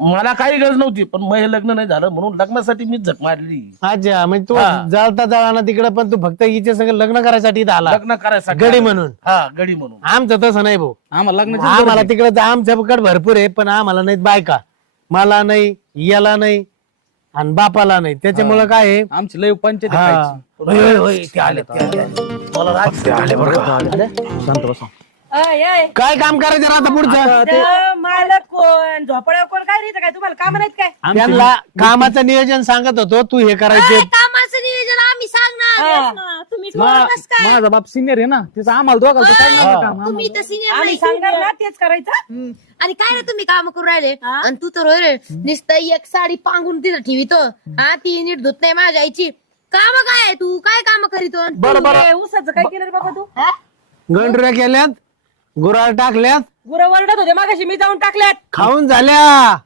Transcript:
मला काही गरज नव्हती, पण मग हे लग्न नाही झालं म्हणून लग्नासाठी मी झक मारली. अच्छा म्हणजे तू जळता जळाना तिकडे, पण तू फक्त हिच्या संग लग्न करायसाठी इथं आला लग्न करायसाठी गडी म्हणून. हा, गडी म्हणून. आमचं तसं नाही भाऊ, आम्हाला लग्नाची आम्हाला तिकडे आमच्याकडे भरपूर आहे, पण आम्हाला नाही बायका, मला नाही, याला नाही आणि बापाला नाही. त्याच्यामुळे काय आहे, आमची लय पंचायत हा. खायची. होय, होय, ते आले, ते आले. मला राग ते आले बरं का. शांत बसा. काय काम करायचं रे आता पुढचं? मालक कोण, झोपड्या कोण, काय नाही काय तुम्हाला काम नाहीत काय? त्यांना कामाचं नियोजन सांगत होतो, तू हे करायचे. कामाचं नियोजन आम्ही सांगणार. तुम्ही माझा बाप सिनियर आहे ना, तिचं आम्हाला दोघांचं काय नाही काम. तुम्ही तर सिनियर आम्ही नाही. सांगणार ना तेच करायचं. आणि काय रे तुम्ही काम करून राहिले, आणि तू तर होय रे नुसतं एक साडी पांगून तिथं ठेवितो, हा ती नीट धुत नाही माझ्या आईची. काम काय आहे, तू काय काम करीतो? हे ऊसाचं काय केलं रे बाबा तू? गंडुऱ्या केल्यात, गुराळ टाकल्यात, गुरं वरडत होते मागाशी, मी जाऊन टाकल्यात. खाऊन झाल्या.